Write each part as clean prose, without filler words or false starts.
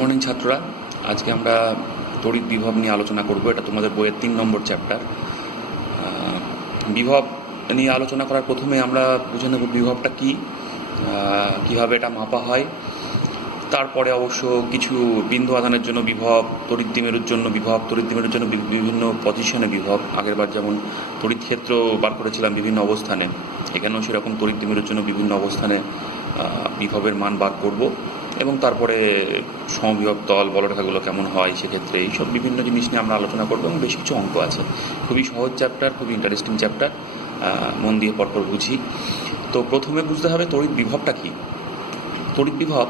Morning ছাত্ররা, আজকে আমরা তড়িৎ বিভব নিয়ে আলোচনা করব। এটা তোমাদের বইয়ের 3 নম্বর চ্যাপ্টার। বিভব নিয়ে আলোচনা করার প্রথমে আমরা বুঝে নেব বিভবটা কী, কীভাবে এটা মাপা হয়। তারপরে অবশ্য কিছু বিন্দু আধানের জন্য বিভব, তড়িৎ দ্বিমেরুর জন্য বিভব, তড়িৎ দ্বিমেরুর জন্য বিভিন্ন পজিশনে বিভব। আগেরবার যেমন তড়িৎ ক্ষেত্র বার করেছিলাম বিভিন্ন অবস্থানে, এখানেও সেরকম তড়িৎ দ্বিমেরুর জন্য বিভিন্ন অবস্থানে বিভবের মান বার করব। এবং তারপরে সমবিভব তল বলরেখাগুলো কেমন হয় সেক্ষেত্রে এইসব বিভিন্ন জিনিস নিয়ে আমরা আলোচনা করবো। এবং বেশ কিছু অঙ্ক আছে, খুবই সহজ চ্যাপ্টার, খুবই ইন্টারেস্টিং চ্যাপ্টার, মন দিয়ে পরপর বুঝি। তো প্রথমে বুঝতে হবে তড়িৎ বিভবটা কী। তড়িৎ বিভব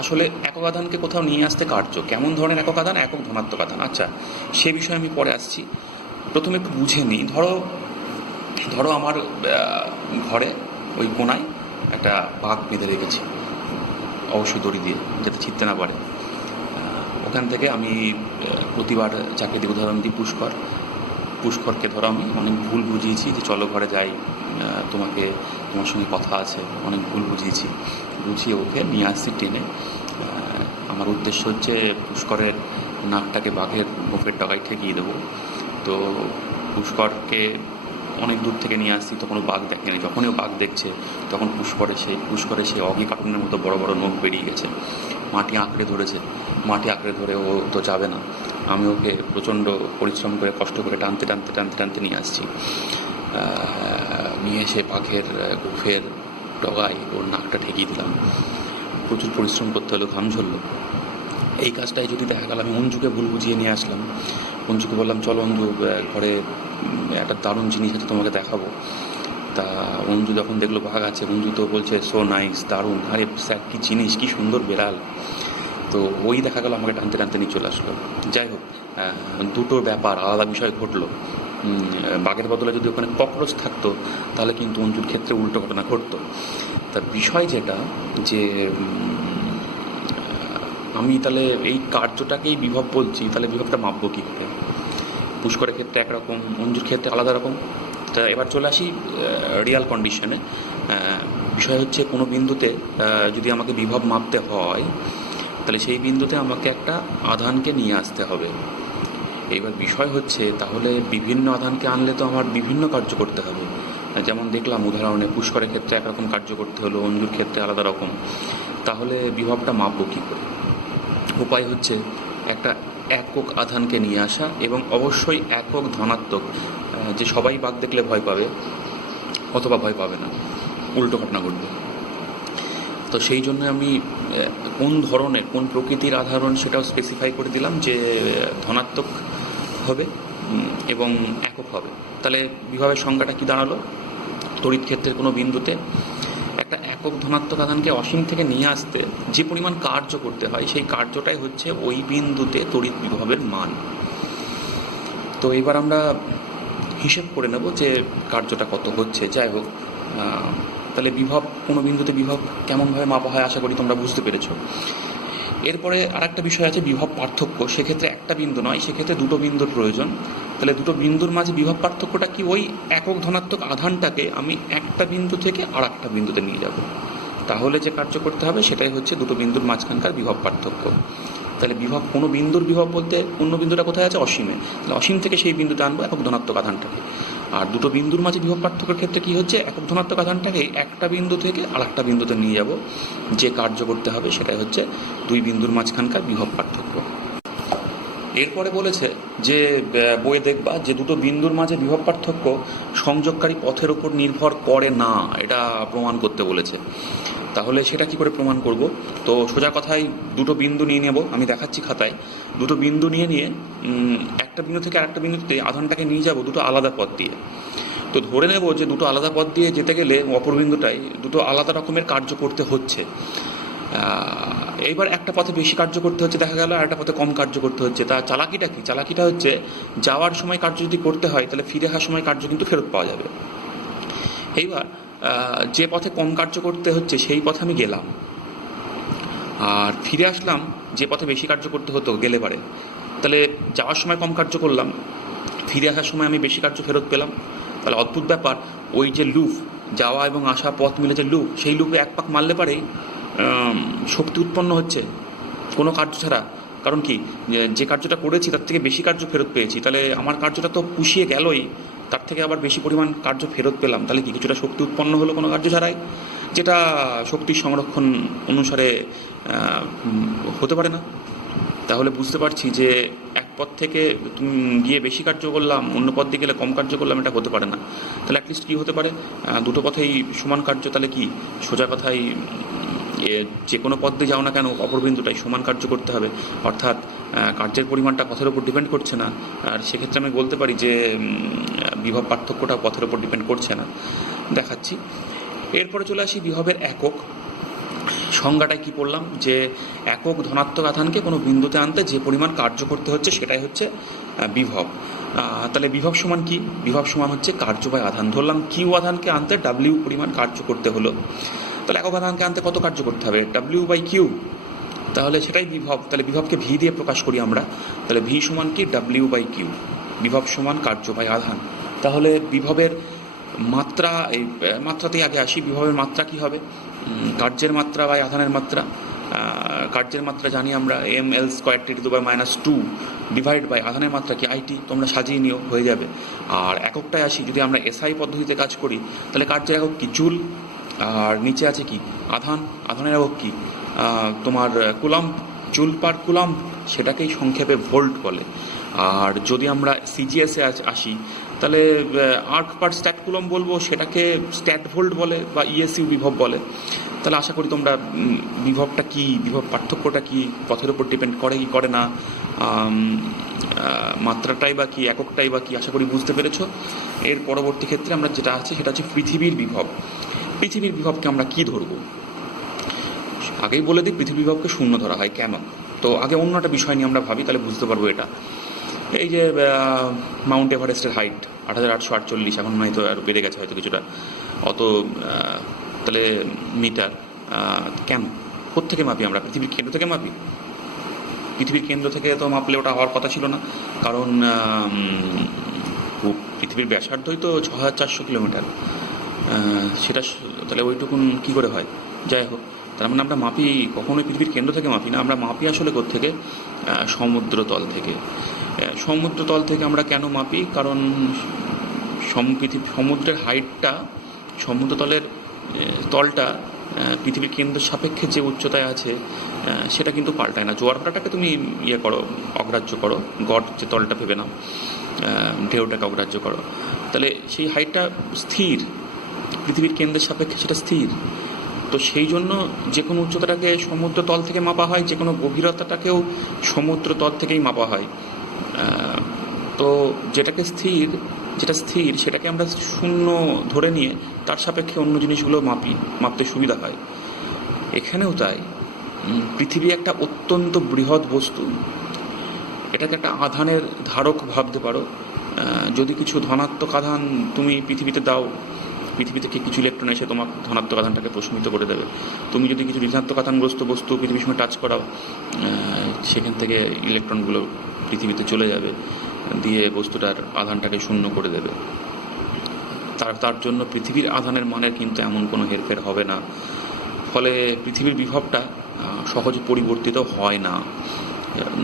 আসলে একক আধানকে কোথাও নিয়ে আসতে কার্য। কেমন ধরনের একক আধান? একক ধনাত্মক আধান। আচ্ছা, সে বিষয়ে আমি পরে আসছি। প্রথমে একটু বুঝে নিই। ধরো আমার ঘরে ওই কোনায় একটা বাঘ বেঁধে রেখেছি, অবশ্যই দড়ি দিয়ে, যাতে ছিটতে না পারে। ওখান থেকে আমি প্রতিবার যাকে দিয়ে উদাহরণ দিই, পুষ্করকে ধরো আমি অনেক ভুল বুঝিয়েছি যে চলো ঘরে যাই, তোমার সঙ্গে কথা আছে, অনেক ভুল বুঝিয়ে ওকে নিয়ে আসছি টেনে। আমার উদ্দেশ্য হচ্ছে পুষ্করের নাকটাকে বাঘের মুখের ডগায় ঠেকিয়ে দেবো। তো পুষ্করকে অনেক দূর থেকে নিয়ে আসছি, তখনও বাঘ দেখেনি। যখনই ও বাঘ দেখছে তখন পুষ্করে সেই অগি কার্টুনের মতো বড় বড় নখ বেরিয়ে গেছে, মাটি আঁকড়ে ধরে ও তো যাবে না। আমি ওকে প্রচণ্ড পরিশ্রম করে কষ্ট করে টানতে নিয়ে আসছি। নিয়ে এসে বাঘের গোফের ডগায় ওর নাকটা ঠেকিয়ে দিলাম। প্রচুর পরিশ্রম করতে হলো, ঘাম ঝরলো। এই কাজটাই যদি দেখা গেল আমি অঞ্জুকে ভুল বুঝিয়ে নিয়ে আসলাম, অঞ্জুকে বললাম চলো অঞ্জু, ঘরে একটা দারুণ জিনিস আছে, তোমাকে দেখাবো। তা অঞ্জু যখন দেখলো বাঘ আছে, অঞ্জু তো বলছে সো নাইস, দারুণ, আরে স্যার কী জিনিস, কী সুন্দর বেড়াল। তো ওই দেখা গেল আমাকে টানতে নিয়ে চলে আসলো। যাই হোক, দুটো ব্যাপার, আলাদা বিষয় ঘটলো। বাঘের বদলে যদি ওখানে ককরোচ থাকতো তাহলে কিন্তু অঞ্জুর ক্ষেত্রে উল্টো ঘটনা ঘটতো। তা বিষয় যেটা যে আমি তাহলে এই কার্যটাকেই বিভব বলছি, তাহলে বিভবটা মাপবো কী করে? পুষ্করের ক্ষেত্রে একরকম, অঞ্জুর ক্ষেত্রে আলাদা রকম। তা এবার চলে আসি রিয়াল কন্ডিশনে। বিষয় হচ্ছে কোনো বিন্দুতে যদি আমাকে বিভব মাপতে হয়, তাহলে সেই বিন্দুতে আমাকে একটা আধানকে নিয়ে আসতে হবে। এবার বিষয় হচ্ছে তাহলে বিভিন্ন আধানকে আনলে তো আমার বিভিন্ন কার্য করতে হবে। যেমন দেখলাম উদাহরণে, পুষ্করের ক্ষেত্রে একরকম কার্য করতে হলো, অঞ্জুর ক্ষেত্রে আলাদা রকম। তাহলে বিভবটা মাপবো কী করে? উপায় হচ্ছে একটা একক আধানকে নিয়ে আসা, এবং অবশ্যই একক ধনাত্মক, যে সবাই বাঘ দেখলে ভয় পাবে অথবা ভয় পাবে না, উল্টো ঘটনা ঘটবে। তো সেই জন্য আমি কোন ধরনের, কোন প্রকৃতির আধান সেটাও স্পেসিফাই করে দিলাম, যে ধনাত্মক হবে এবং একক হবে। তাহলে বিভবের সংজ্ঞাটা কি দাঁড়ালো? তড়িৎ ক্ষেত্রের কোনো বিন্দুতে একটা একক ধনাত্মক আধানকে অসীম থেকে নিয়ে আসতে যে পরিমাণ কার্য করতে হয়, সেই কার্যটাই হচ্ছে ওই বিন্দুতে তড়িৎ বিভবের মান। তো এবার আমরা হিসেব করে নেব যে কার্যটা কত হচ্ছে। যাই হোক, তাহলে বিভব, কোনো বিন্দুতে বিভব কেমনভাবে মাপা হয় আশা করি তোমরা বুঝতে পেরেছ। এরপরে আরেকটা বিষয় আছে বিভব পার্থক্য। সেক্ষেত্রে একটা বিন্দু নয়, সেক্ষেত্রে দুটো বিন্দুর প্রয়োজন। তাহলে দুটো বিন্দুর মাঝে বিভব পার্থক্যটা কি? ওই একক ধনাত্মক আধানটাকে আমি একটা বিন্দু থেকে আর একটা বিন্দুতে নিয়ে যাব। তাহলে যে কার্য করতে হবে সেটাই হচ্ছে দুটো বিন্দুর মাঝখানকার বিভব পার্থক্য। তাহলে বিভব, কোনো বিন্দুর বিভব বলতে অন্য বিন্দুটা কোথায় আছে? অসীমে। তাহলে অসীম থেকে সেই বিন্দুতে আনবো একক ধনাত্মক আধানটাকে। আর দুটো বিন্দুর মাঝে বিভব পার্থক্যের ক্ষেত্রে কী হচ্ছে? একক ধনাত্মক আধানটাকে একটা বিন্দু থেকে আর একটা বিন্দুতে নিয়ে যাব। যে কার্য করতে হবে সেটাই হচ্ছে দুই বিন্দুর মাঝখানকার বিভব পার্থক্য। এরপরে বলেছে যে বইয়ে দেখবা যে দুটো বিন্দুর মাঝে বিভব পার্থক্য সংযোগকারী পথের ওপর নির্ভর করে না, এটা প্রমাণ করতে বলেছে। তাহলে সেটা কি করে প্রমাণ করব? তো সোজা কথায় দুটো বিন্দু নিয়ে নেব, আমি দেখাচ্ছি খাতায়। দুটো বিন্দু নিয়ে একটা বিন্দু থেকে আরেকটা বিন্দুতে আধানটাকে নিয়ে যাব দুটো আলাদা পথ দিয়ে। তো ধরে নেব যে দুটো আলাদা পথ দিয়ে যেতে গেলে অপর বিন্দুটাই দুটো আলাদা রকমের কার্য করতে হচ্ছে। এইবার একটা পথে বেশি কার্য করতে হচ্ছে দেখা গেল, আর একটা পথে কম কার্য করতে হচ্ছে। তা চালাকিটা কি? চালাকিটা হচ্ছে যাওয়ার সময় কার্য যদি করতে হয়, তাহলে ফিরে আসার সময় কার্য কিন্তু ফেরত পাওয়া যাবে। এইবার যে পথে কম কার্য করতে হচ্ছে সেই পথে আমি গেলাম, আর ফিরে আসলাম যে পথে বেশি কার্য করতে হতো গেলে পারে। তাহলে যাওয়ার সময় কম কার্য করলাম, ফিরে আসার সময় আমি বেশি কার্য ফেরত পেলাম। তাহলে অদ্ভুত ব্যাপার, ওই যে লুপ, যাওয়া এবং আসা পথ মিলে যে লুপ, সেই লুপে এক পাক মারলে পারেই শক্তি উৎপন্ন হচ্ছে, কোনো কার্য ছাড়া। কারণ কি, যে কার্যটা করেছি তার থেকে বেশি কার্য ফেরত পেয়েছি, তাহলে আমার কার্যটা তো পুষিয়ে গেলই, তার থেকে আবার বেশি পরিমাণ কার্য ফেরত পেলাম, তাহলে কি কিছুটা শক্তি উৎপন্ন হলো কোনো কার্য ছাড়াই, যেটা শক্তির সংরক্ষণ অনুসারে হতে পারে না। তাহলে বুঝতে পারছি যে এক পথ থেকে গিয়ে বেশি কার্য করলাম, অন্য পথ দিয়ে গেলে কম কার্য করলাম, এটা হতে পারে না। তাহলে অ্যাটলিস্ট কী হতে পারে, দুটো পথেই সমান কার্য, তাহলে কি সোজা কথাই যে কোনো পথ দিয়ে যাও না কেন অপর বিন্দুটাই সমান কার্য করতে হবে, অর্থাৎ কার্যের পরিমাণটা পথের ওপর ডিপেন্ড করছে না। আর সেক্ষেত্রে আমি বলতে পারি যে বিভব পার্থক্যটা পথের ওপর ডিপেন্ড করছে না। দেখাচ্ছি। এরপরে চলে আসি বিভবের একক। সংজ্ঞাটায় কি পড়লাম, যে একক ধনাত্মক আধানকে কোনো বিন্দুতে আনতে যে পরিমাণ কার্য করতে হচ্ছে সেটাই হচ্ছে বিভব। তাহলে বিভব সমান কি, বিভব সমান হচ্ছে কার্য বাই আধান। ধরলাম কিউ আধানকে আনতে ডাব্লিউ পরিমাণ কার্য করতে হলো, তাহলে একক আধানকে আনতে কত কার্য করতে হবে, ডাব্লিউ বাই কিউ, তাহলে সেটাই বিভব। তাহলে বিভবকে ভি দিয়ে প্রকাশ করি আমরা, তাহলে ভি সমান কি ডাব্লিউ বাই কিউ, বিভব সমান কার্য বাই আধান। তাহলে বিভবের মাত্রা, এই মাত্রাতেই আগে আসি। বিভবের মাত্রা কি হবে, কার্যের মাত্রা বাই আধানের মাত্রা। কার্যের মাত্রা জানি আমরা M L square T to the power -2 divide by আধানের মাত্রা কি আইটি, তোমরা সাজিয়ে নিও, হয়ে যাবে। আর এককটায় আসি, যদি আমরা এসআই পদ্ধতিতে কাজ করি তাহলে কার্যের একক কি জুল, আর নিচে আছে কি আধান, আধানের একক কি তোমার কুলাম্ব, জুল পার কুলাম্ব, সেটাকেই সংক্ষেপে ভোল্ট বলে। আর যদি আমরা সিজিএসে আসি তাহলে আর্ক পার স্ট্যাট কুলম বলবো, সেটাকে স্ট্যাট ভোল্ট বলে বা ইএসইউ বিভব বলে। তাহলে আশা করি তোমরা বিভবটা কি, বিভব পার্থক্যটা কি, পথের উপর ডিপেন্ড করে কি করে না, মাত্রাটাই বা কি, এককটাই বা কি, আশা করি বুঝতে পেরেছ। এর পরবর্তী ক্ষেত্রে আমরা যেটা আছে সেটা হচ্ছে পৃথিবীর বিভব। পৃথিবীর বিভবকে আমরা কি ধরবো, আগেই বলে দিই পৃথিবীর বিভবকে শূন্য ধরা হয় কেন। তো আগে অন্য একটা বিষয় নিয়ে আমরা ভাবি, তাহলে বুঝতে পারবো এটা। এই যে মাউন্ট এভারেস্টের হাইট 8848, এখন নয়তো আর বেড়ে গেছে হয়তো কিছুটা, অত তাহলে মিটার। কেন, কোত্থেকে মাপি আমরা, পৃথিবীর কেন্দ্র থেকে মাপি? পৃথিবীর কেন্দ্র থেকে তো মাপলে ওটা হওয়ার কথা ছিল না, কারণ পৃথিবীর ব্যাসার্ধই তো 6400 কিলোমিটার, সেটা তাহলে ওইটুকুন কী করে হয়? যাই হোক, তার মানে আমরা মাপি কখনোই পৃথিবীর কেন্দ্র থেকে মাপি না, আমরা মাপি আসলে কোত্থেকে, সমুদ্রতল থেকে। সমুদ্রতল থেকে আমরা কেন মাপি, কারণ সমুদ্রের হাইটটা, সমুদ্রতলের তলটা পৃথিবীর কেন্দ্রের সাপেক্ষে যে উচ্চতায় আছে সেটা কিন্তু পাল্টায় না। জোয়ার ভাটাটাকে তুমি ইয়ে করো, অগ্রাহ্য করো, গড় যে তলটা ভেবে নাও, ঢেউটাকে অগ্রাহ্য করো, তাহলে সেই হাইটটা স্থির, পৃথিবীর কেন্দ্রের সাপেক্ষে সেটা স্থির। তো সেই জন্য যে কোনো উচ্চতাটাকে সমুদ্র তল থেকে মাপা হয়, যে কোনো গভীরতাটাকেও সমুদ্র তল থেকেই মাপা হয়। তো যেটা স্থির সেটাকে আমরা শূন্য ধরে নিয়ে তার সাপেক্ষে অন্য জিনিসগুলো মাপতে সুবিধা হয়। এখানেও তাই, পৃথিবী একটা অত্যন্ত বৃহৎ বস্তু, এটাকে একটা আধানের ধারক ভাবতে পারো। যদি কিছু ধনাত্মক আধান তুমি পৃথিবীতে দাও, পৃথিবী থেকে কিছু ইলেকট্রন এসে তোমার ধনাত্মক আধানটাকে প্রশমিত করে দেবে। তুমি যদি কিছু ঋণাত্মক আধানগ্রস্ত বস্তু পৃথিবীর সঙ্গে টাচ করাও, সেখান থেকে ইলেকট্রনগুলো পৃথিবীতে চলে যাবে, দিয়ে বস্তুটার আধানটাকে শূন্য করে দেবে। তার জন্য পৃথিবীর আধানের মানের কিন্তু এমন কোনো হেরফের হবে না। ফলে পৃথিবীর বিভবটা সহজে পরিবর্তিত হয় না।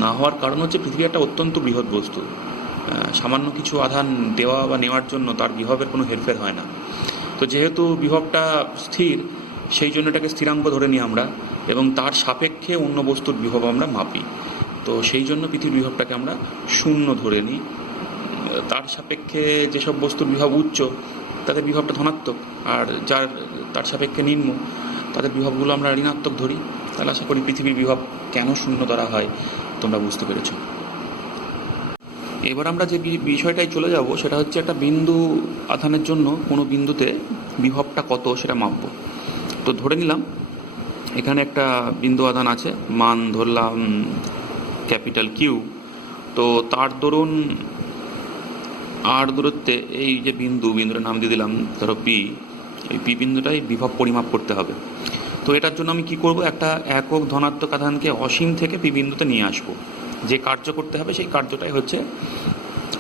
না হওয়ার কারণ হচ্ছে পৃথিবী একটা অত্যন্ত বৃহৎ বস্তু, সামান্য কিছু আধান দেওয়া বা নেওয়ার জন্য তার বিভবের কোনো হেরফের হয় না। তো যেহেতু বিভবটা স্থির, সেই জন্য এটাকে স্থিরাঙ্ক ধরে নিই আমরা, এবং তার সাপেক্ষে অন্য বস্তুর বিভব আমরা মাপি। তো সেই জন্য পৃথিবীর বিভবটাকে আমরা শূন্য ধরে নিই। তার সাপেক্ষে যেসব বস্তুর বিভব উচ্চ তাদের বিভবটা ধনাত্মক, আর তার সাপেক্ষে নিম্ন তাদের বিভবগুলো আমরা ঋণাত্মক ধরি। তাহলে আশা করি পৃথিবীর বিভব কেন শূন্য ধরা হয় তোমরা বুঝতে পেরেছ। এবার আমরা যে বিষয়টায় চলে যাব সেটা হচ্ছে একটা বিন্দু আধানের জন্য কোনো বিন্দুতে বিভবটা কত সেটা মাপব। তো ধরে নিলাম এখানে একটা বিন্দু আধান আছে, মান ধরলাম ক্যাপিটাল কিউ। তো তার দরুন আর দূরত্বে এই যে বিন্দুটার নাম দিয়ে দিলাম ধরো পি, এই পি বিন্দুটাই বিভব পরিমাপ করতে হবে। তো এটার জন্য আমি কি করব, একটা একক ধনাত্মক আধানকে অসীম থেকে পি বিন্দুতে নিয়ে আসব। যে কার্য করতে হবে সেই কার্যটাই হচ্ছে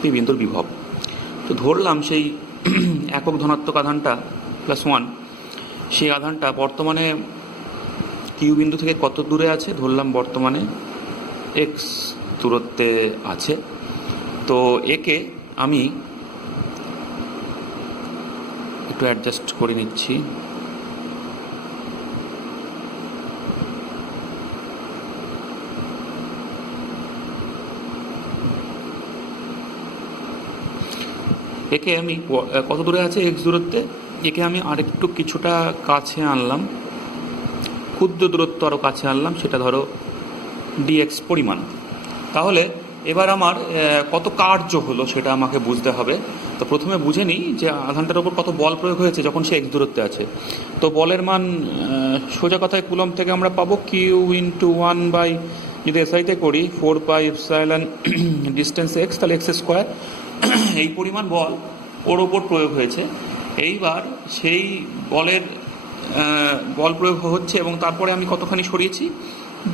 পি বিন্দুর বিভব। তো ধরলাম সেই একক ধনাত্মক আধানটা +1, সেই আধানটা বর্তমানে কিউ বিন্দু থেকে কত দূরে আছে, ধরলাম বর্তমানে এক্স দূরত্বে আছে। তো একে আমি একটু অ্যাডজাস্ট করে নিচ্ছি। একে আমি কত দূরে আছে এক্স দূরত্বে, একে আমি আরেকটু কিছুটা কাছে আনলাম, ক্ষুদ্র দূরত্ব আরও কাছে আনলাম, সেটা ধরো ডিএক্স পরিমাণ। তাহলে এবার আমার কত কার্য হলো সেটা আমাকে বুঝতে হবে। তো প্রথমে বুঝে নিই যে আধানটার ওপর কত বল প্রয়োগ হয়েছে যখন সে এক্স দূরত্বে আছে। তো বলের মান সোজা কথায় কুলম থেকে আমরা পাবো কিউ ইন্টু 1 যদি এসআইতে করি 4πε ডিস্টেন্স এক্স, তাহলে এক্স স্কোয়ার, এই পরিমাণ বল ওর ওপর প্রয়োগ হয়েছে। এইবার সেই বলের বল প্রয়োগ হচ্ছে এবং তারপরে আমি কতখানি সরিয়েছি,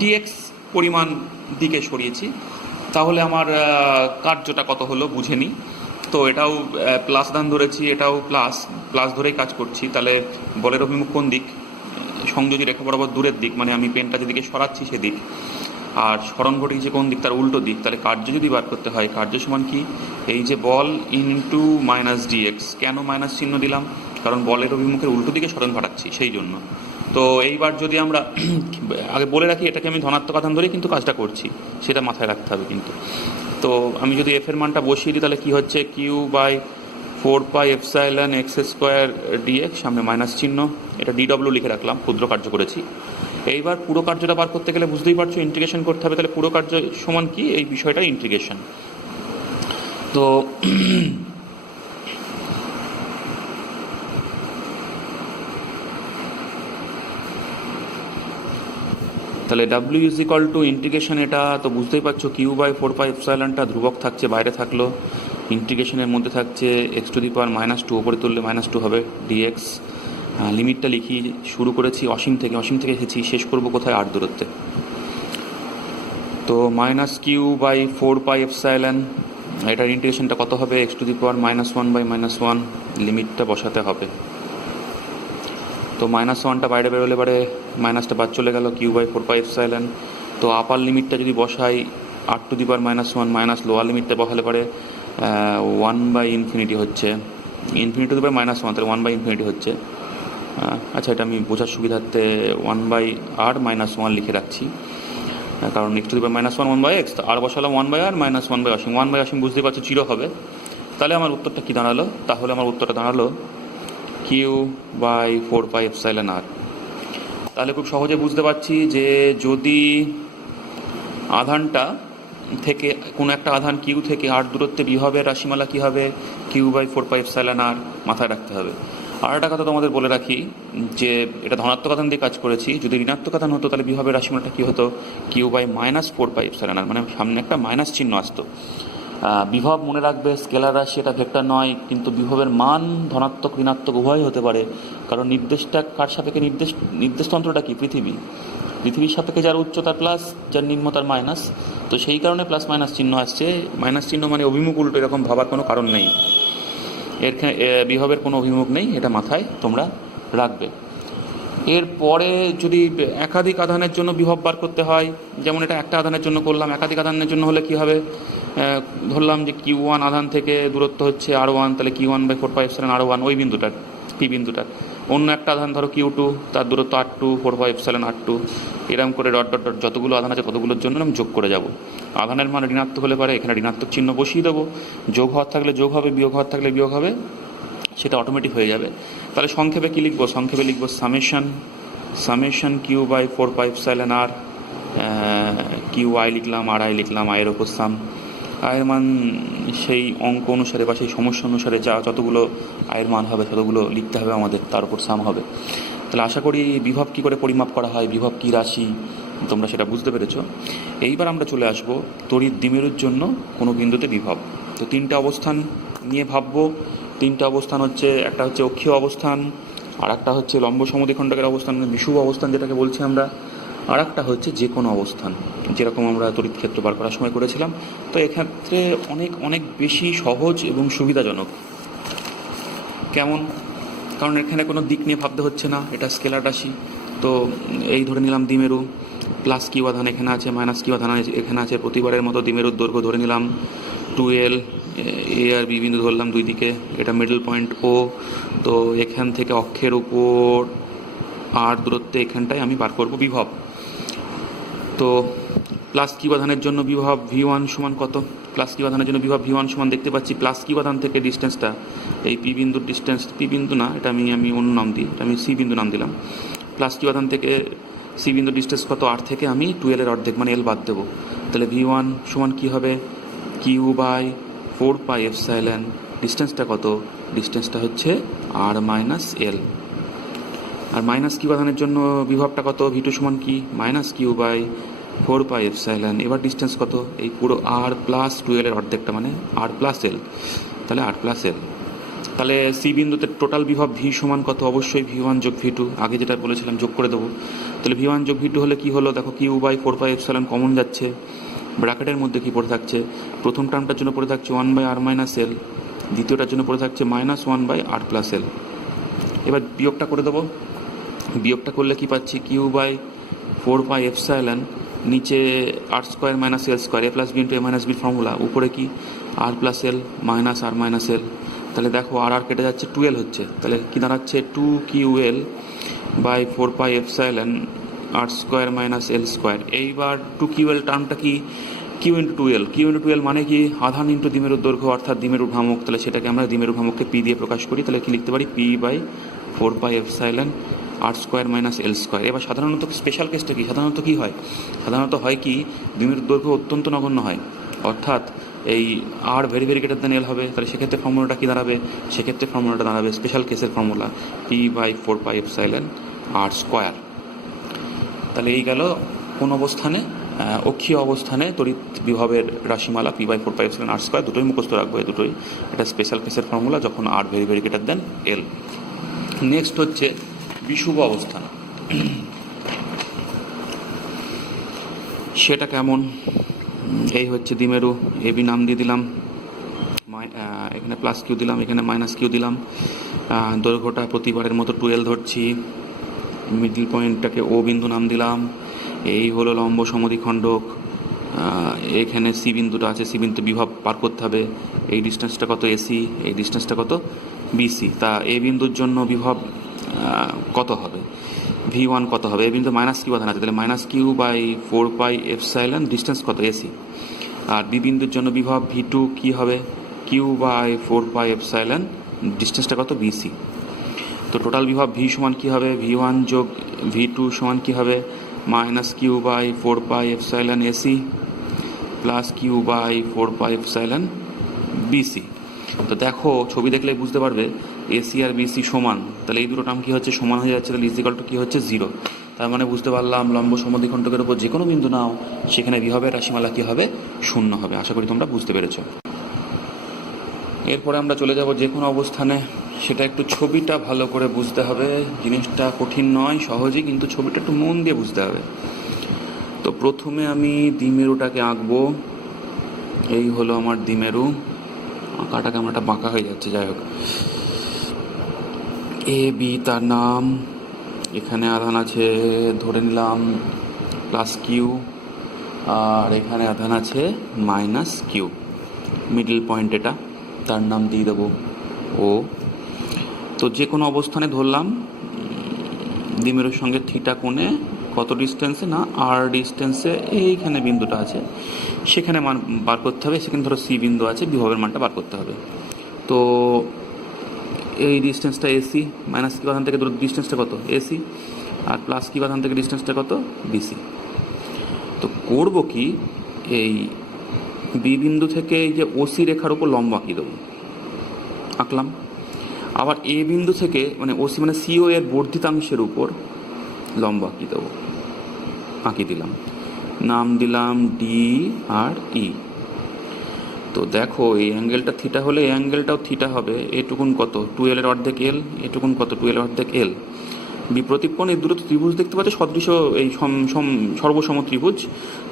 ডিএক্স পরিমাণ দিকে সরিয়েছি। তাহলে আমার কার্যটা কত হলো বুঝে নিই। তো এটাও প্লাস ধান ধরেছি, এটাও প্লাস ধরেই কাজ করছি। তাহলে বলের অভিমুখ কোন দিক, সংযোজী রেখা বরাবর দূরের দিক, মানে আমি পেনটা যেদিকে সরাচ্ছি সেদিক, আর স্মরণ ঘটিয়েছে কোন দিক, তার উল্টো দিক। তাহলে কার্য যদি বার করতে হয়, কার্য সমান কি, এই যে বল ইন্টু মাইনাস ডিএক্স। কেন মাইনাস চিহ্ন দিলাম, কারণ বলের অভিমুখের উল্টো দিকে স্মরণ ঘটাচ্ছি সেই জন্য। তো এইবার যদি আমরা আগে বলে রাখি, এটাকে আমি ধনাত্মক আধান ধরেই কিন্তু কাজটা করছি, সেটা মাথায় রাখতে হবে কিন্তু। তো আমি যদি এফ এর মানটা বসিয়ে দিই, তাহলে কি হচ্ছে, Q/4πε এক্স স্কোয়ার ডিএক্স, সামনে মাইনাস চিহ্ন, এটা ডিডব্লিউ লিখে রাখলাম, ক্ষুদ্র কার্য করেছি। এইবার পুরো কার্যটা বার করতে গেলে বুঝতেই পারছো ইন্টিগ্রেশন করতে হবে। তাহলে পুরো কার্য সমান কি, এই বিষয়টা ইন্টিগ্রেশন। তো তাহলে W is equal to integration, এটা তো বুঝতেই পারছো Q/4πεটা ধ্রুবক থাকছে, বাইরে থাকলো, ইন্টিগ্রেশনের মধ্যে থাকছে x⁻², ওপরে তুললে -2 হবে ডিএক্স। লিমিটটা লিখি, শুরু করেছি অসীম থেকে এসেছি, শেষ করবো কোথায়, 8 দূরত্বে। তো -Q/4πε, এটার ইন্টিগ্রেশনটা কত হবে, x⁻−1/−1, লিমিটটা বসাতে হবে। তো -1টা বাইরে বেরোলে পারে মাইনাসটা বাদ চলে গেল, Q/4πε। তো আপার লিমিটটা যদি বসাই 8⁻−1 মাইনাস লোয়ার লিমিটটা বসালে পারে 1/∞ হচ্ছে, ∞ টু দি পাওয়ার -1, তাহলে 1/∞ হচ্ছে। আচ্ছা, এটা আমি বোঝার সুবিধার্থে 1/r-1 লিখে রাখছি, কারণ x⁻1 1/x, আর বসালাম 1/r - 1/অসীম। 1/অসীম বুঝতে পারছি 0 হবে। তাহলে আমার উত্তরটা কি দাঁড়ালো, তাহলে আমার উত্তরটা দাঁড়ালো Q/4πεr। তাহলে খুব সহজে বুঝতে পারছি যে যদি আধানটা থেকে কোনো একটা আধান কিউ থেকে আর দূরত্বে বিভবের রাশিমালা কী হবে, Q/4πεr মাথায় রাখতে হবে। আর একটা কথা তোমাদের বলে রাখি যে এটা ধনাত্মক আধান দিয়ে কাজ করেছি, যদি ঋণাত্মক আধান হতো তাহলে বিভবের রাশিমালাটা কী হতো, Q/-4πεr, মানে সামনে একটা মাইনাস চিহ্ন আসতো। বিভব মনে রাখবে স্কেলার রাশি, এটা ভেক্টর নয়, কিন্তু বিভবের মান ধনাত্মক ঋণাত্মক উভয় হতে পারে, কারণ নির্দেশটা কার সাপেক্ষে, নির্দেশতন্ত্রটা কি, পৃথিবীর সাপেক্ষে যার উচ্চতার প্লাস, যার নিম্নতার মাইনাস। তো সেই কারণে প্লাস মাইনাস চিহ্ন আসছে। মাইনাস চিহ্ন মানে অভিমুখ উল্টো, এরকম ভাবার কোনো কারণ নেই, এর বিভবের কোনো অভিমুখ নেই, এটা মাথায় তোমরা রাখবে। এরপরে যদি একাধিক আধানের জন্য বিভব বার করতে হয়, যেমন এটা একটা আধানের জন্য করলাম, একাধিক আধানের জন্য হলে কী হবে, ধরলাম যে Q1 আধান থেকে দূরত্ব হচ্ছে R1, তাহলে Q1/4πεr1 ওই বিন্দুটার, পি বিন্দুটার। অন্য একটা আধান ধরো Q2, তার দূরত্ব R2, 4πεr2, এরকম করে ডট ডট ডট যতগুলো আধান আছে ততগুলোর জন্য আমি যোগ করে যাব। আধানের মান ঋণাত্মক হলে পারে এখানে ঋণাত্মক চিহ্ন বসিয়ে দেবো, যোগ হওয়ার থাকলে যোগ হবে, বিয়োগ হওয়ার থাকলে বিয়োগ হবে, সেটা অটোমেটিক হয়ে যাবে। তাহলে সংক্ষেপে কী লিখবো, সংক্ষেপে লিখবো সামেশন Q/4πεr, QI লিখলাম, RI লিখলাম, আয়ের ওপর সাম, আয়ের মান সেই অঙ্ক অনুসারে বা সেই সমস্যা অনুসারে যতগুলো আয়ের মান হবে ততগুলো লিখতে হবে আমাদের, তার উপর সাম হবে। তাহলে আশা করি বিভব কী করে পরিমাপ করা হয়, বিভব কী রাশি, তোমরা সেটা বুঝতে পেরেছো। এইবার আমরা চলে আসবো তড়িৎ দ্বিমেরুর জন্য কোনো বিন্দুতে বিভব। তো তিনটা অবস্থান নিয়ে ভাববো। তিনটা অবস্থান হচ্ছে, একটা হচ্ছে অক্ষীয় অবস্থান, আর একটা হচ্ছে লম্ব সমদ্বিখণ্ডকের অবস্থান, বিষুব অবস্থান যেটাকে বলছি আমরা, আর একটা হচ্ছে যে কোনো অবস্থান, যেরকম আমরা তড়িৎ ক্ষেত্র বার করার সময় করেছিলাম। তো এক্ষেত্রে অনেক অনেক বেশি সহজ এবং সুবিধাজনক। কেমন, কারণ এখানে কোনো দিক নিয়ে ভাবতে হচ্ছে না, এটা স্কেলার রাশি, তো এই ধরে নিলাম দ্বিমেরু, প্লাস কিউ আধান এখানে আছে, মাইনাস কিউ আধান এখানে আছে, প্রতিবারের মতো দ্বিমেরুর দৈর্ঘ্য ধরে নিলাম 2L, এ আর বি বিন্দু ধরলাম দুই দিকে, এটা মিডল পয়েন্ট ও। তো এখান থেকে অক্ষের উপর আর দূরত্বে এখানটায় আমি বার করব বিভব। তো প্লাস কিউ আধানের জন্য বিভব V1 সমান কত? প্লাস কিউ আধানের জন্য বিভব V1 সমান দেখতে পাচ্ছি প্লাস কিউ আধান থেকে ডিস্টেন্সটা, এই পি বিন্দুর ডিস্টেন্স, পি বিন্দু না, এটা আমি অন্য নাম দিই, এটা আমি সি বিন্দু নাম দিলাম। প্লাস কিউ আধান থেকে সি বিন্দুর ডিস্টেন্স কত? আর থেকে আমি 2L এর অর্ধেক মানে এল বাদ দেবো। তাহলে V1 সমান কী হবে? Q by 4πε। ডিস্টেন্সটা কত? ডিস্টেন্সটা হচ্ছে আর মাইনাস এল। আর মাইনাস কিউ আধানের জন্য বিভবটা কত? V2 সমান কি? Minus Q by 4πε। এবার ডিস্টেন্স কত? এই পুরো আর প্লাস 2L এর অর্ধেকটা মানে আর প্লাস এল, তাহলে আর প্লাস এল। তাহলে সি বিন্দুতে টোটাল বিভব ভি সমান কত? অবশ্যই V1 যোগ V2, আগে যেটা বলেছিলাম যোগ করে দেবো। তাহলে V1 যোগ V2 হলে কি হলো? দেখো কিউ বাই 4πε কমন যাচ্ছে, ব্র্যাকেটের মধ্যে কি পড়ে থাকছে? প্রথম টার্মটার জন্য পড়ে থাকছে 1/r মাইনাস এল, দ্বিতীয়টার জন্য পড়ে থাকছে -1/r প্লাস এল। এবার বিয়োগটা করে দেবো। বিয়োগটা করলে কি পাচ্ছি? কিউ বাই 4πε, নিচে আর square minus L square, A plus b into a minus বির ফর্মুলা, উপরে কি আর প্লাস এল মাইনাস আর মাইনাস এল। তাহলে দেখো আর আর কেটে যাচ্ছে, 2L হচ্ছে, তাহলে কি দাঁড়াচ্ছে? 2QL by 4πε R square minus L square. এইবার 2QL টার্মটা কি? Q into 2L, Q into 2L মানে কি? আধান ইন্টু দ্বিমেরুর দৈর্ঘ্য অর্থাৎ দ্বিমেরুর ভ্রামক। তাহলে সেটাকে আমরা দ্বিমেরুর ভ্রামককে পি দিয়ে প্রকাশ করি। তাহলে কি লিখতে পারি? P by 4πε R square minus L square. এবার সাধারণত স্পেশাল কেসটা কি? সাধারণত কি হয়? সাধারণত হয় কি, দ্বিমেরুর দৈর্ঘ্য অত্যন্ত নগণ্য হয়, অর্থাৎ এই R very very greater than L হবে। তাহলে সেক্ষেত্রে ফর্মুলাটা কী দাঁড়াবে? সেক্ষেত্রে ফর্মুলাটা দাঁড়াবে স্পেশাল কেসের formula P by 4πε R square. তাহলে এই গেল কোন অবস্থানে? অক্ষীয় অবস্থানে তড়িৎ বিভবের রাশিমালা পি বাই 4πε আর স্কোয়ার, দুটোই মুখস্থ রাখবো, এই দুটোই। এটা স্পেশাল কেসের ফর্মুলা যখন আর ভেরি ভেরি গ্রেটার দেন এল। নেক্সট হচ্ছে বিষুব অবস্থান। সেটা কেমন? এই হচ্ছে দ্বিমেরু, এ বি নাম দিয়ে দিলাম, এখানে প্লাস কিউ দিলাম, এখানে মাইনাস কিউ দিলাম। দৈর্ঘ্যটা প্রতিবারের মতো 2L ধরছি, মিডল পয়েন্টটাকে ও বিন্দু নাম দিলাম। এই হলো লম্ব সমদ্বিখণ্ডক, এখানে সি বিন্দুটা আছে, সি বিন্দু বিভব পার করতে হবে। এই ডিস্টেন্সটা কত? এসি, এই ডিস্টেন্সটা কত? বিসি। তা এ বিন্দুর জন্য বিভব কত হবে? V1 কত হবে? এ বিন্দু মাইনাস কিউ আধান আছে, তাহলে মাইনাস কিউ বাই 4πε, ডিস্টেন্স কত? এসি। আর বি বিন্দুর জন্য বিভব V2 কি হবে? কিউ বাই 4πε, ডিস্টেন্সটা কত? বিসি। তো টোটাল বিভব ভি সমান কী হবে? V1 যোগ V2 সমান কী হবে? Minus Q by 4πε AC plus Q by 4πε BC. তো দেখো ছবি দেখলে বুঝতে পারবে এসি আর বিসি সমান, তাহলে এই দুটো টার্ম কী হচ্ছে? সমান হয়ে যাচ্ছে, তাহলে ইজিক্যাল টু কী হচ্ছে? 0। তার মানে বুঝতে পারলাম লম্ব সমদ্বিখণ্ডকের উপর যে কোনো বিন্দু নাও, সেখানে বিভবের রাশিমালা কী হবে? 0 হবে। আশা করি তোমরা বুঝতে পেরেছ। এরপরে আমরা চলে যাব যে কোনো অবস্থানে। সেটা একটু ছবিটা ভালো করে বুঝতে হবে, জিনিসটা কঠিন নয়, সহজেই, কিন্তু ছবিটা একটু মন দিয়ে বুঝতে হবে। তো প্রথমে আমি দ্বিমেরুটাকে আঁকবো। এই হলো আমার দ্বিমেরু, আঁকাটা কেমনটা বাঁকা হয়ে যাচ্ছে, যাই হোক। এ বি তার নাম, এখানে আধান আছে ধরে নিলাম প্লাস কিউ, আর এখানে আধান আছে মাইনাস কিউ। মিডল পয়েন্ট এটা, তার নাম দিয়ে দেবো ও। তো যে কোনো অবস্থানে ধরলাম দ্বিমেরুর সঙ্গে থিটা কোণে কত ডিস্টেন্সে? না আর ডিস্টেন্সে এইখানে বিন্দুটা আছে, সেখানে মান বার করতে হবে। সেখানে ধরো সি বিন্দু আছে, বিভবের মানটা বার করতে হবে। তো এই ডিস্টেন্সটা এসি, মাইনাস কিউ আধান থেকে ডিস্টেন্সটা কত? এসি, আর প্লাস কিউ আধান থেকে ডিস্টেন্সটা কত? বিসি। তো করবো কি, এই বি বিন্দু থেকে এই যে ওসি রেখার উপর লম্ব আঁকিয়ে দেবো, আঁকলাম। আবার এ বিন্দু থেকে মানে ওসি মানে সিও এর বর্ধিতাংশের উপর লম্ব আঁকিয়ে দেবো, আঁকিয়ে দিলাম, নাম দিলাম ডি আর ই। তো দেখো এই অ্যাঙ্গেলটা থিটা হলে এই অ্যাঙ্গেলটাও থিটা হবে। এটুকুন কত? 2L এর অর্ধেক এল, এটুকুন কত? 2L এর অর্ধেক এল। বিপ্রতীপকোণ এই দুটো ত্রিভুজ দেখতে পাচ্ছ, সদৃশ এই সর্বসম ত্রিভুজ।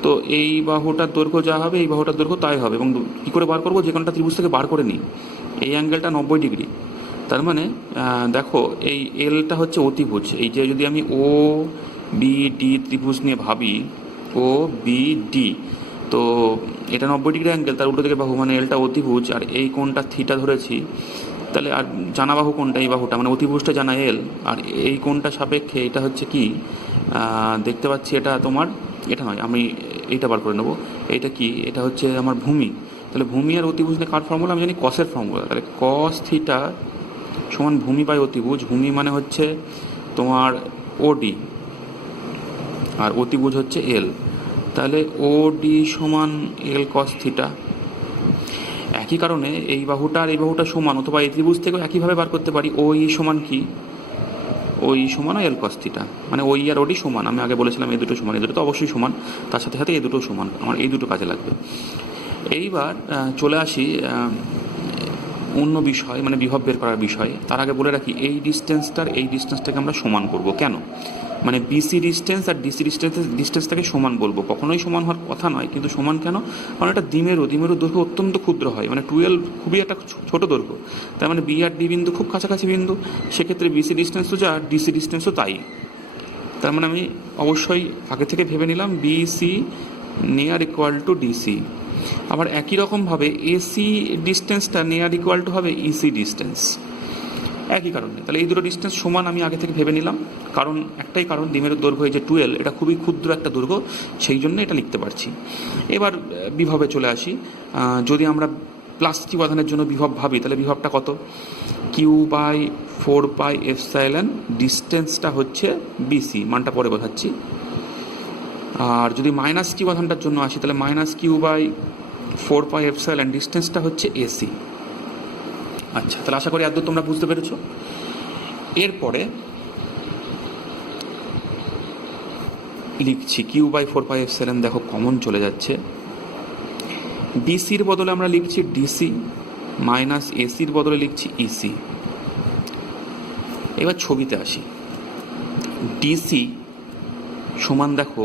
তো এই বাহুটার দৈর্ঘ্য যা হবে এই বাহুটার দৈর্ঘ্য তাই হবে। এবং কী করে বার করবো? যে কোনোটা ত্রিভুজ থেকে বার করে নিই। এই অ্যাঙ্গেলটা 90 ডিগ্রি, তার মানে দেখো এই এলটা হচ্ছে অতিভুজ। এই যে যদি আমি ও বি ডি ত্রিভুজ নিয়ে ভাবি, ও বি ডি, তো এটা 90 ডিগ্রি অ্যাঙ্গেল, তার উল্টো দিকে বাহু, মানে এলটা অতিভুজ, আর এই কোণটা থিটা ধরেছি। তাহলে আর জানা বাহু কোনটা? এই বাহুটা, মানে অতিভুজটা জানা এল, আর এই কোণটা সাপেক্ষে এটা হচ্ছে কি দেখতে পাচ্ছি, এটা তোমার, এটা নয়, আমি এইটা বার করে নেবো। এইটা কি? এটা হচ্ছে আমার ভূমি। তাহলে ভূমি আর অতিভুজ নিয়ে কার ফর্মুলা? আমি জানি কসের ফর্মুলা। তাহলে কস থিটা সমান ভূমি বাই অতিভুজ। ভূমি মানে হচ্ছে তোমার ওডি, আর অতিভুজ হচ্ছে এল। তাহলে ওডি সমান এল কস থিটা। একই কারণে এই বাহুটা আর এই বাহুটা সমান, অথবা এই ত্রিভুজ থেকেও একইভাবে বার করতে পারি। ওই সমান কি? ওই সমান এল কস থিটা, মানে ওই আর ওডি সমান। আমি আগে বলেছিলাম এই দুটো সমান, এই দুটো তো অবশ্যই সমান, তার সাথে সাথে এই দুটো সমান। আমার এই দুটো কাজে লাগবে। এইবার চলে আসি অন্য বিষয়, মানে বিভব বের করার বিষয়। তার আগে বলে রাখি, এই ডিস্টেন্সটার এই ডিস্টেন্সটাকে আমরা সমান করব। কেন? মানে বিসি ডিস্টেন্স আর ডিসি ডিস্টেন্সটাকে সমান বলবো। কখনোই সমান হওয়ার কথা নয়, কিন্তু সমান কেন? কারণ এটা দ্বিমেরু দৈর্ঘ্য অত্যন্ত ক্ষুদ্র হয়, মানে 12 খুবই একটা ছোট দৈর্ঘ্য। তার মানে বি আর ডি বিন্দু খুব কাছাকাছি বিন্দু, সেক্ষেত্রে বিসি ডিস্টেন্সও যা, ডিসি ডিস্টেন্সও তাই। তার মানে আমি অবশ্যই আগে থেকে ভেবে নিলাম BC near equal to DC. আবার একই রকমভাবে এসি ডিস্টেন্সটা নিয়ার ইকুয়াল টু হবে ইসি ডিস্টেন্স, একই কারণে। তাহলে এই দুটো ডিস্টেন্স সমান আমি আগে থেকে ভেবে নিলাম, কারণ একটাই কারণ, দ্বিমেরুর দৈর্ঘ্য এই যে 12, এটা খুবই ক্ষুদ্র একটা দৈর্ঘ্য, সেই জন্য এটা লিখতে পারছি। এবার বিভবে চলে আসি। যদি আমরা প্লাস কিউ আধানের জন্য বিভব ভাবি, তাহলে বিভবটা কত? কিউ বাই 4 পাই এপসাইলন, ডিস্টেন্সটা হচ্ছে বিসি, মানটা পরে বোঝাচ্ছি। আর যদি মাইনাস কিউ আধানটার জন্য আসি, তাহলে minus Q by 4 pi epsilon, ডিস্টেন্সটা হচ্ছে এসি। আচ্ছা, তাহলে আশা করি এতদূর তোমরা বুঝতে পেরেছো। এরপরে লিখছি কিউ বাই 4 পাই এপসাইলন, দেখো কমন চলে যাচ্ছে। বিসির বদলে আমরা লিখছি ডিসি, মাইনাস এসির বদলে লিখছি ইসি। এবার ছবিতে আসি। ডিসি সমান দেখো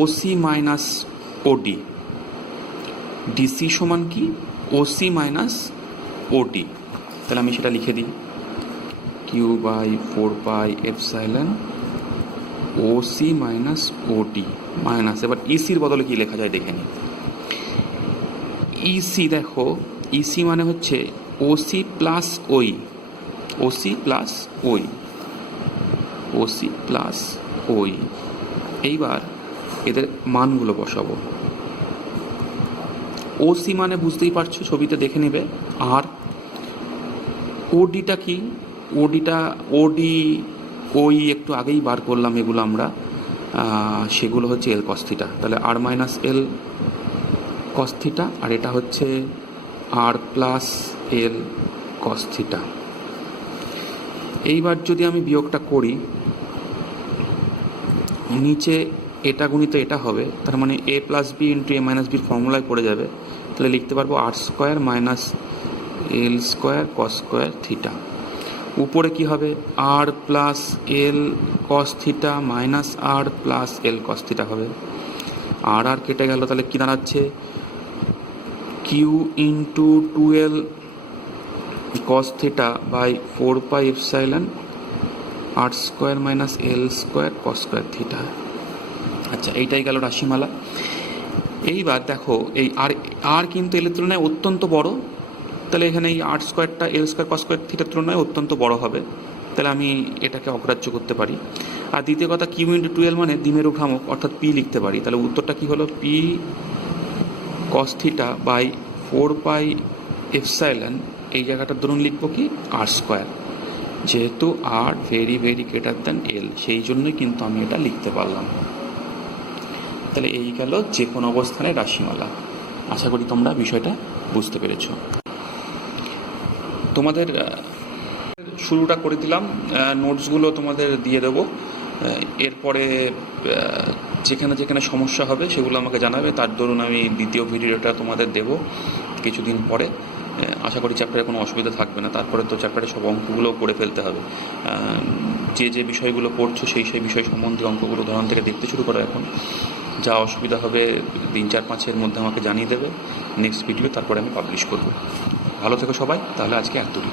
ওসি মাইনাস ওডি। ডিসি সমান কি? ওসি মাইনাস ওডি। তাহলে আমি সেটা লিখে দিই, Q by 4 pi epsilon OC minus OD minus, এবার ইসির বদলে কি লেখা যায় দেখে নিই। ইসি দেখো, ইসি মানে হচ্ছে ওসি প্লাস ওই, ওসি প্লাস ওই, ওসি প্লাস ওই। এইবার এদের মানগুলো বসাবো। ওসি মানে বুঝতেই পারছো, ছবিতে দেখে নেবে। আর ওডিটা কি? ওডিটা, ওডি ওই একটু আগেই বার করলাম, এগুলো আমরা সেগুলো হচ্ছে এল কস থিটা। তাহলে আর মাইনাস এল কস থিটা, আর এটা হচ্ছে আর প্লাস এল কস থিটা। এইবার যদি আমি বিয়োগটা করি, নিচে এটা গুণিত এটা হবে, তার মানে a plus b into a minus বির ফর্মুলায় পড়ে যাবে। তাহলে লিখতে পারবো আর স্কোয়ার মাইনাস এল স্কোয়ার কস স্কোয়ার থিটা। উপরে কি হবে? R plus l cos theta minus r plus l cos theta হবে। আর আর কেটে গেল, তাহলে কি দাঁড়াচ্ছে? Q into 12 cos theta by 4 pi epsilon r square minus L square cos square theta. আচ্ছা, এইটাই গেল রাশিমালা। এইবার দেখো এই আর, আর কিন্তু এলের তুলনায় অত্যন্ত বড়, তাহলে এখানে এই আর স্কোয়ারটা এল স্কোয়ার কস স্কোয়ার থিটার তুলনায় অত্যন্ত বড় হবে, তাহলে আমি এটাকে অগ্রাহ্য করতে পারি। আর দ্বিতীয় কথা, কিউ ইন্টু 12 মানে দ্বিমেরু ভ্রামক, অর্থাৎ পি লিখতে পারি। তাহলে উত্তরটা কি হলো? P cos theta by 4 pi epsilon, এই জায়গাটার ধরুন লিখবো কি আর স্কোয়ার, যেহেতু R very very greater than L, সেই জন্যই কিন্তু আমি এটা লিখতে পারলাম। তাহলে এই গেল যে কোনো অবস্থানে রাশিমালা। আশা করি তোমরা বিষয়টা বুঝতে পেরেছ। তোমাদের শুরুটা করে দিলাম, নোটসগুলো তোমাদের দিয়ে দেবো। এরপরে যেখানে যেখানে সমস্যা হবে সেগুলো আমাকে জানাবে, তার দরুন আমি দ্বিতীয় ভিডিওটা তোমাদের দেব কিছুদিন পরে। আশা করি চ্যাপ্টারে কোনো অসুবিধা থাকবে না। তারপরে তো চ্যাপ্টারে সব অঙ্কগুলোও করে ফেলতে হবে। যে যে বিষয়গুলো পড়ছো সেই সেই বিষয় সম্বন্ধে অঙ্কগুলো ধরন থেকে দেখতে শুরু করো এখন। যা অসুবিধা হবে 3-4-5 মধ্যে আমাকে জানিয়ে দেবে নেক্সট ভিডিও, তারপরে আমি পাবলিশ করব। ভালো থেকো সবাই, তাহলে আজকে এতটুকু।